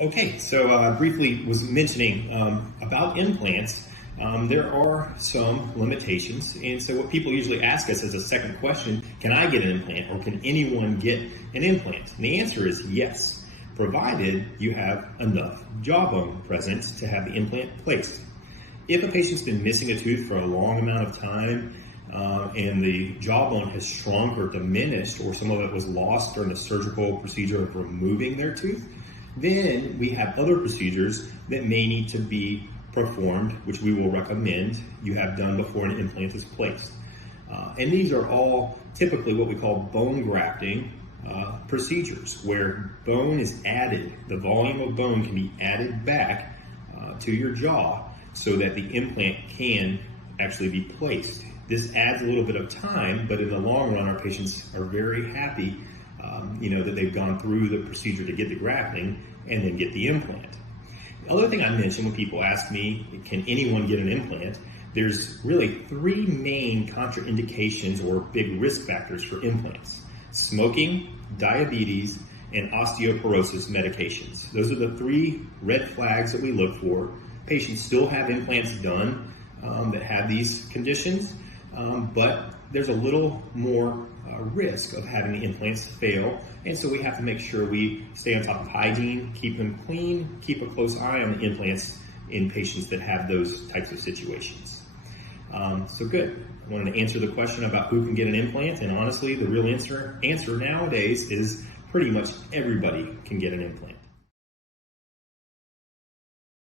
Okay, so I briefly was mentioning about implants. There are some limitations, and so what people usually ask us as a second question, can I get an implant or can anyone get an implant? And the answer is yes, provided you have enough jawbone present to have the implant placed. If a patient's been missing a tooth for a long amount of time and the jawbone has shrunk or diminished, or some of it was lost during the surgical procedure of removing their tooth, then we have other procedures that may need to be performed, which we will recommend you have done before an implant is placed. And these are all typically what we call bone grafting procedures, where bone is added, the volume of bone can be added back to your jaw so that the implant can actually be placed. This adds a little bit of time, but in the long run, our patients are very happy that they've gone through the procedure to get the grafting and then get the implant. The other thing I mentioned when people ask me, can anyone get an implant? There's really three main contraindications or big risk factors for implants: smoking, diabetes, and osteoporosis medications. Those are the three red flags that we look for. Patients still have implants done that have these conditions, but there's a little more risk of having the implants fail, and so we have to make sure we stay on top of hygiene, keep them clean, keep a close eye on the implants in patients that have those types of situations. So good. I wanted to answer the question about who can get an implant, and honestly, the real answer nowadays is pretty much everybody can get an implant.